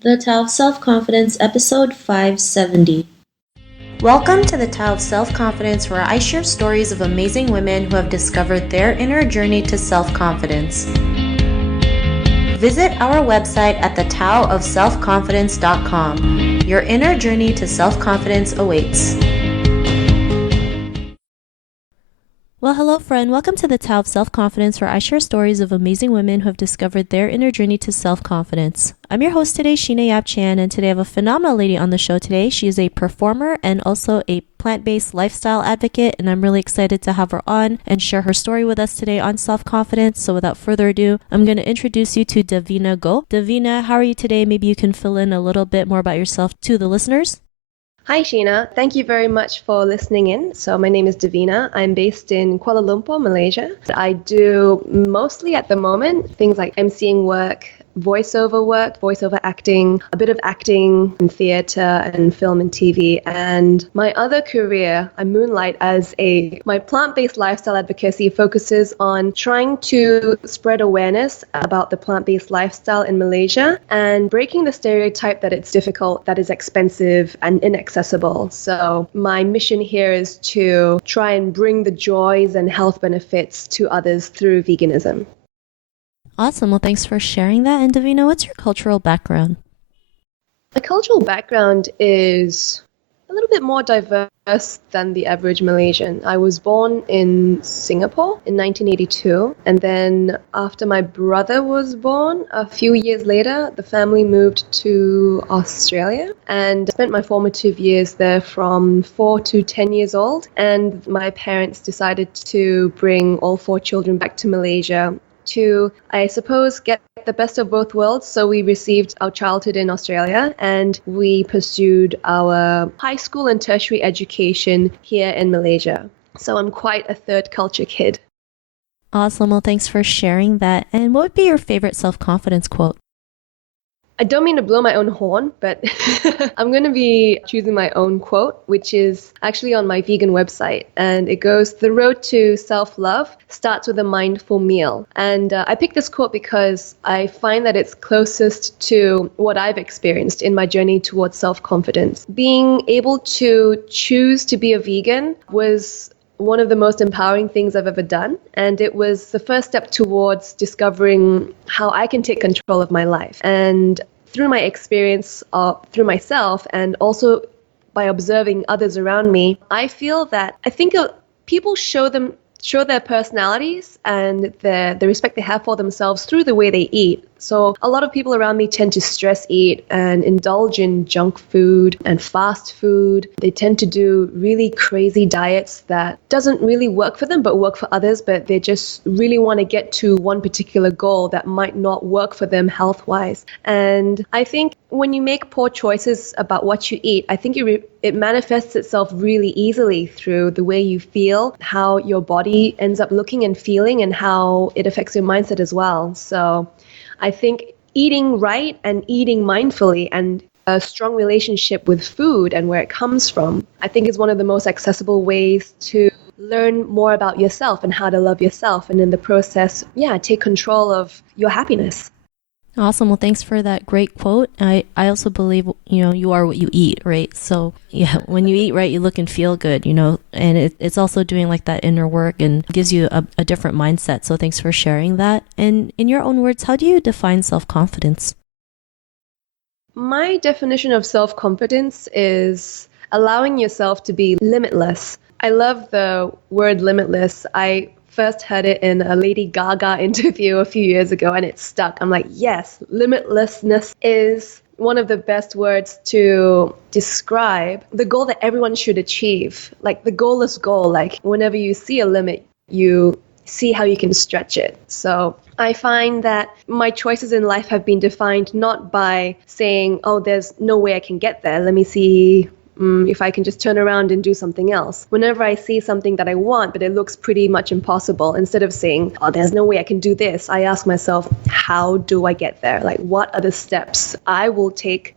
The Tao of Self Confidence, episode 570. Welcome to the Tao of Self Confidence, where I share stories of amazing women who have discovered their inner journey to self confidence. Visit our website at thetaoofselfconfidence.com. Your inner journey to self confidence awaits. Well, hello, friend. Welcome to the Tao of Self-Confidence, where I share stories of amazing women who have discovered their inner journey to self-confidence. I'm your host today, Sheena Yap Chan, and today I have a phenomenal lady on the show today. She is a performer and also a plant-based lifestyle advocate, and I'm really excited to have her on and share her story with us today on self-confidence. So without further ado, I'm going to introduce you to Davina Go. Davina, how are you today? Maybe you can fill in a little bit more about yourself to the listeners. Hi, Sheena. Thank you very much for listening in. So my name is Davina. I'm based in Kuala Lumpur, Malaysia. I do mostly at the moment things like emceeing work, voiceover acting, a bit of acting in theatre and film and TV. And my other career, I moonlight as my plant-based lifestyle advocacy focuses on trying to spread awareness about the plant-based lifestyle in Malaysia and breaking the stereotype that it's difficult, that is expensive and inaccessible. So my mission here is to try and bring the joys and health benefits to others through veganism. Awesome. Well, thanks for sharing that. And Davina, what's your cultural background? My cultural background is a little bit more diverse than the average Malaysian. I was born in Singapore in 1982, and then after my brother was born, a few years later, the family moved to Australia and spent my formative years there from 4 to 10 years old. And my parents decided to bring all 4 children back to Malaysia to, I suppose, get the best of both worlds. So we received our childhood in Australia and we pursued our high school and tertiary education here in Malaysia. So I'm quite a third culture kid. Awesome. Well, thanks for sharing that. And what would be your favorite self-confidence quote? I don't mean to blow my own horn, but I'm going to be choosing my own quote, which is actually on my vegan website. And it goes, "The road to self-love starts with a mindful meal." And I picked this quote because I find that it's closest to what I've experienced in my journey towards self-confidence. Being able to choose to be a vegan was one of the most empowering things I've ever done. And it was the first step towards discovering how I can take control of my life. And through my experience, through myself, and also by observing others around me, I think people show their personalities and the respect they have for themselves through the way they eat. So a lot of people around me tend to stress eat and indulge in junk food and fast food. They tend to do really crazy diets that doesn't really work for them but work for others, but they just really want to get to one particular goal that might not work for them health-wise. And I think when you make poor choices about what you eat, I think it manifests itself really easily through the way you feel, how your body ends up looking and feeling, and how it affects your mindset as well. So I think eating right and eating mindfully and a strong relationship with food and where it comes from, I think is one of the most accessible ways to learn more about yourself and how to love yourself. And in the process, take control of your happiness. Awesome. Well, thanks for that great quote. I also believe, you are what you eat, right? So yeah, when you eat right, you look and feel good, and it's also doing like that inner work and gives you a different mindset. So thanks for sharing that. And in your own words, how do you define self-confidence? My definition of self-confidence is allowing yourself to be limitless. I love the word limitless. I first heard it in a Lady Gaga interview a few years ago and it stuck. I'm like, yes, limitlessness is one of the best words to describe the goal that everyone should achieve. Like the goalless goal, like whenever you see a limit, you see how you can stretch it. So I find that my choices in life have been defined not by saying, oh, there's no way I can get there. Let me see if I can just turn around and do something else. Whenever I see something that I want, but it looks pretty much impossible, instead of saying, oh, there's no way I can do this, I ask myself, how do I get there? Like, what are the steps I will take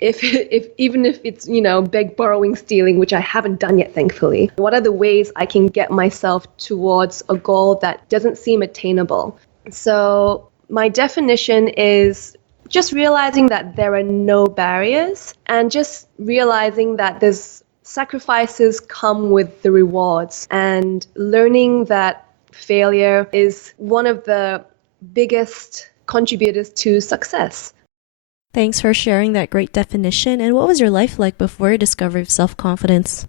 even if it's, beg, borrowing, stealing, which I haven't done yet, thankfully. What are the ways I can get myself towards a goal that doesn't seem attainable? So my definition is just realizing that there are no barriers and just realizing that there's sacrifices come with the rewards and learning that failure is one of the biggest contributors to success. Thanks for sharing that great definition. And what was your life like before your discovery of self-confidence?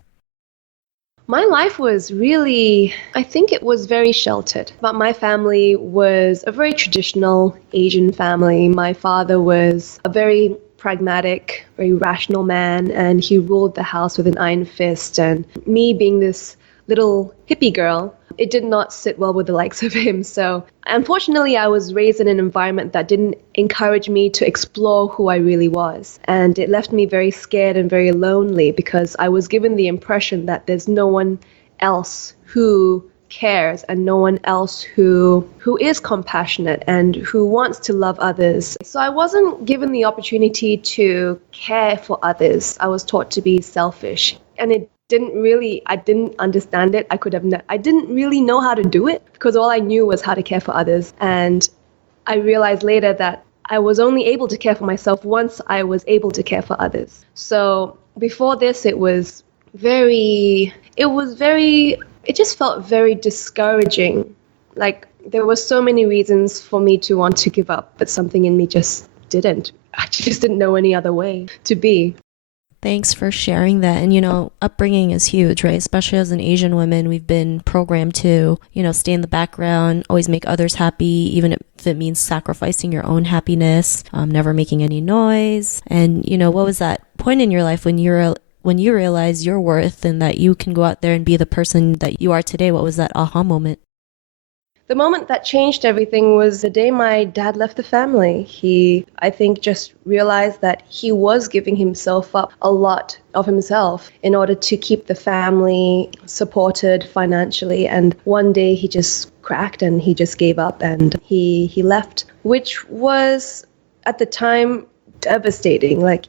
My life was really, I think it was very sheltered. But my family was a very traditional Asian family. My father was a very pragmatic, very rational man, and he ruled the house with an iron fist. And me being this little hippie girl, it did not sit well with the likes of him. So unfortunately, I was raised in an environment that didn't encourage me to explore who I really was. And it left me very scared and very lonely because I was given the impression that there's no one else who cares and no one else who is compassionate and who wants to love others. So I wasn't given the opportunity to care for others. I was taught to be selfish. And I didn't understand it. I didn't really know how to do it because all I knew was how to care for others. And I realized later that I was only able to care for myself once I was able to care for others. So before this, it just felt very discouraging. Like there were so many reasons for me to want to give up, but something in me just didn't. I just didn't know any other way to be. Thanks for sharing that. And, upbringing is huge, right? Especially as an Asian woman, we've been programmed to, stay in the background, always make others happy, even if it means sacrificing your own happiness, never making any noise. And, what was that point in your life when you realized your worth and that you can go out there and be the person that you are today? What was that aha moment? The moment that changed everything was the day my dad left the family. He, I think, just realized that he was giving himself up a lot of himself in order to keep the family supported financially. And one day he just cracked and he just gave up and he left, which was at the time devastating. Like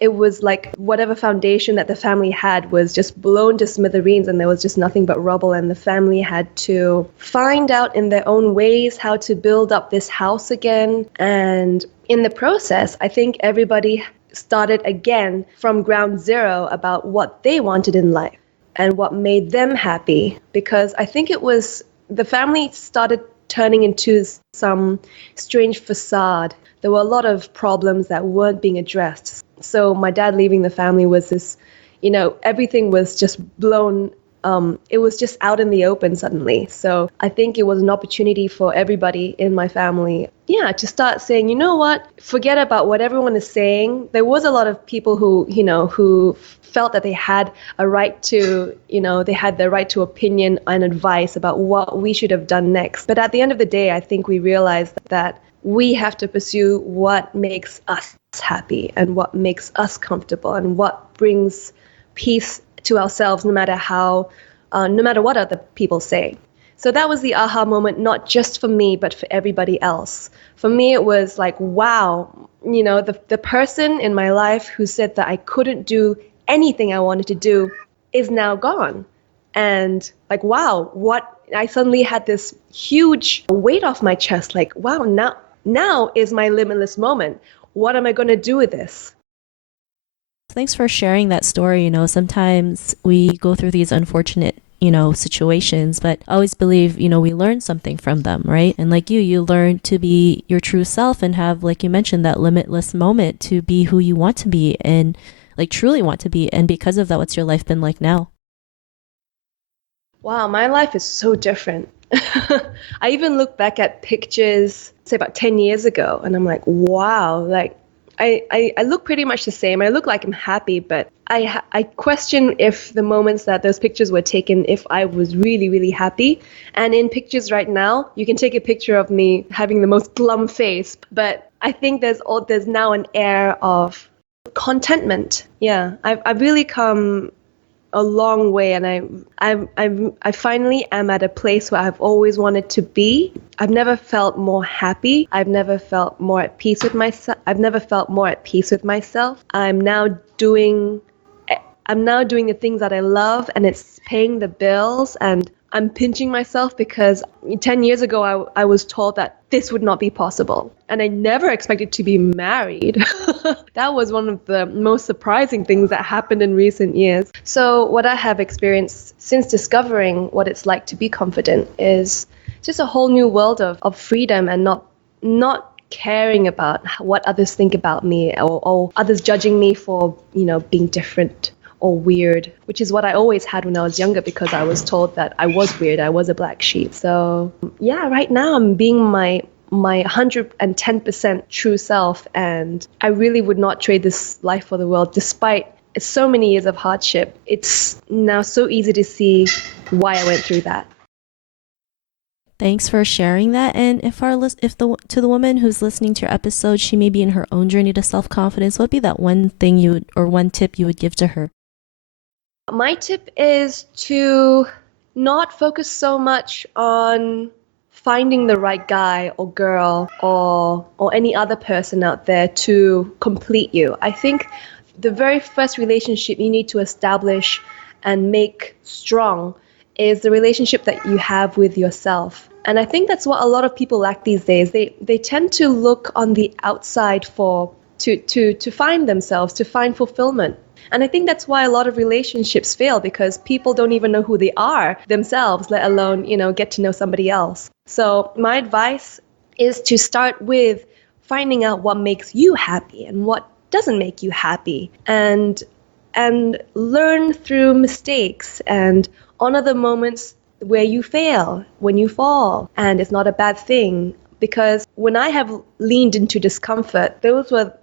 it was like whatever foundation that the family had was just blown to smithereens and there was just nothing but rubble, and the family had to find out in their own ways how to build up this house again. And in the process, I think everybody started again from ground zero about what they wanted in life and what made them happy, because I think it was the family started turning into some strange facade. There were a lot of problems that weren't being addressed. So my dad leaving the family was this, everything was just blown. It was just out in the open suddenly. So I think it was an opportunity for everybody in my family, to start saying, you know what, forget about what everyone is saying. There was a lot of people who felt that they had a right to, they had the right to opinion and advice about what we should have done next. But at the end of the day, I think we realized that we have to pursue what makes us happy and what makes us comfortable and what brings peace to ourselves, no matter what other people say. So that was the aha moment, not just for me, but for everybody else. For me, it was like, wow, the person in my life who said that I couldn't do anything I wanted to do is now gone. And like, wow, I suddenly had this huge weight off my chest. Like, wow, now is my limitless moment. What am I going to do with this? Thanks for sharing that story. Sometimes we go through these unfortunate, situations, but I always believe, we learn something from them, right? And like you learn to be your true self and have, like you mentioned, that limitless moment to be who you want to be and like truly want to be. And because of that, what's your life been like now? Wow, my life is so different. I even look back at pictures, say about 10 years ago, and I'm like, wow, like I look pretty much the same. I look like I'm happy, but I question if the moments that those pictures were taken, if I was really, really happy. And in pictures right now, you can take a picture of me having the most glum face, but I think there's now an air of contentment. Yeah, I've really come a long way, and I finally am at a place where I've always wanted to be. I've never felt more happy. I've never felt more at peace with myself. I'm now doing the things that I love, and it's paying the bills and I'm pinching myself because 10 years ago, I was told that this would not be possible. And I never expected to be married. That was one of the most surprising things that happened in recent years. So what I have experienced since discovering what it's like to be confident is just a whole new world of freedom and not caring about what others think about me or others judging me for, being different or weird, which is what I always had when I was younger because I was told that I was weird, I was a black sheep. So yeah, right now I'm being my 110% true self, and I really would not trade this life for the world despite so many years of hardship. It's now so easy to see why I went through that. Thanks for sharing that. And to the woman who's listening to your episode, she may be in her own journey to self-confidence, what would be that one thing one tip you would give to her? My tip is to not focus so much on finding the right guy or girl or any other person out there to complete you. I think the very first relationship you need to establish and make strong is the relationship that you have with yourself. And I think that's what a lot of people lack these days. They tend to look on the outside to find themselves, to find fulfillment. And I think that's why a lot of relationships fail, because people don't even know who they are themselves, let alone, get to know somebody else. So my advice is to start with finding out what makes you happy and what doesn't make you happy, and learn through mistakes and honor the moments where you fail, when you fall, and it's not a bad thing. Because when I have leaned into discomfort, those were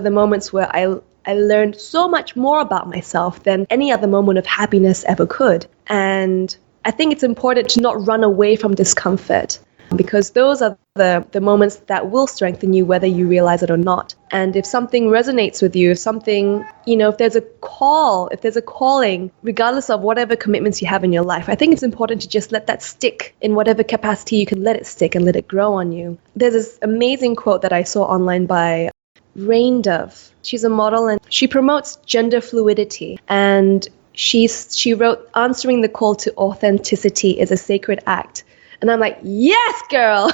the moments where I learned so much more about myself than any other moment of happiness ever could. And I think it's important to not run away from discomfort, because those are the moments that will strengthen you whether you realize it or not. And if something resonates with you, if something, if there's a calling, regardless of whatever commitments you have in your life, I think it's important to just let that stick in whatever capacity you can let it stick and let it grow on you. There's this amazing quote that I saw online by Rain Dove. She's a model and she promotes gender fluidity. And she wrote, "Answering the call to authenticity is a sacred act." And I'm like, yes, girl.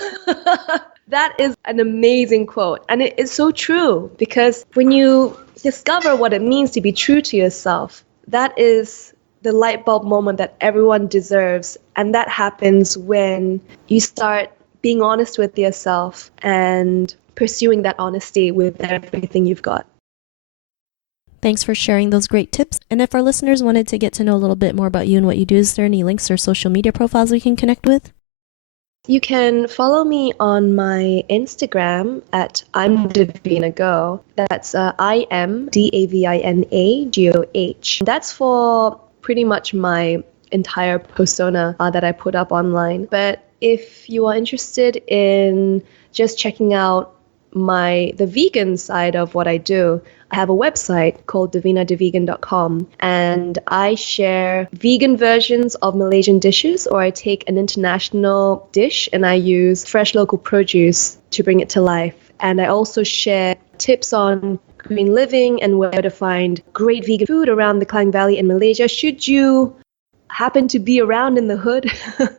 That is an amazing quote. And it is so true, because when you discover what it means to be true to yourself, that is the light bulb moment that everyone deserves. And that happens when you start being honest with yourself and pursuing that honesty with everything you've got. Thanks for sharing those great tips. And if our listeners wanted to get to know a little bit more about you and what you do, is there any links or social media profiles we can connect with? You can follow me on my Instagram at I'm Davina Go. That's IMDAVINAGOH. That's for pretty much my entire persona that I put up online. But if you are interested in just checking out the vegan side of what I do, I have a website called davinadevegan.com, and I share vegan versions of Malaysian dishes, or I take an international dish and I use fresh local produce to bring it to life. And I also share tips on green living and where to find great vegan food around the Klang Valley in Malaysia, should you happen to be around in the hood.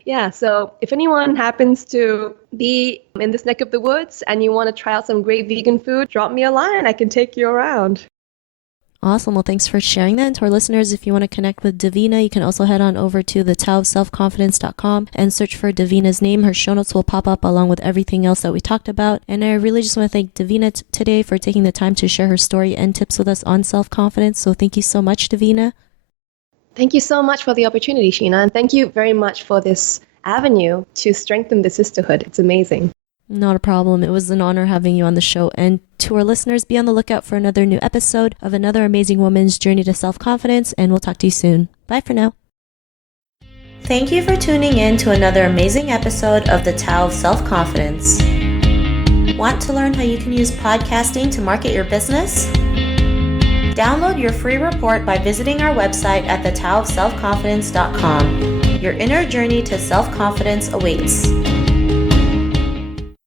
Yeah, so if anyone happens to be in this neck of the woods and you want to try out some great vegan food, drop me a line. I can take you around. Awesome. Well, thanks for sharing that. And to our listeners, if you want to connect with Davina, you can also head on over to thetaoofselfconfidence.com and search for Davina's name. Her show notes will pop up along with everything else that we talked about. And I really just want to thank Davina today for taking the time to share her story and tips with us on self-confidence. So thank you so much, Davina. Thank you so much for the opportunity, Sheena, and thank you very much for this avenue to strengthen the sisterhood. It's amazing. Not a problem. It was an honor having you on the show. And to our listeners, be on the lookout for another new episode of another amazing woman's journey to self-confidence, and we'll talk to you soon. Bye for now. Thank you for tuning in to another amazing episode of the Tao of Self-Confidence. Want to learn how you can use podcasting to market your business? Download your free report by visiting our website at thetaoofselfconfidence.com. Your inner journey to self-confidence awaits.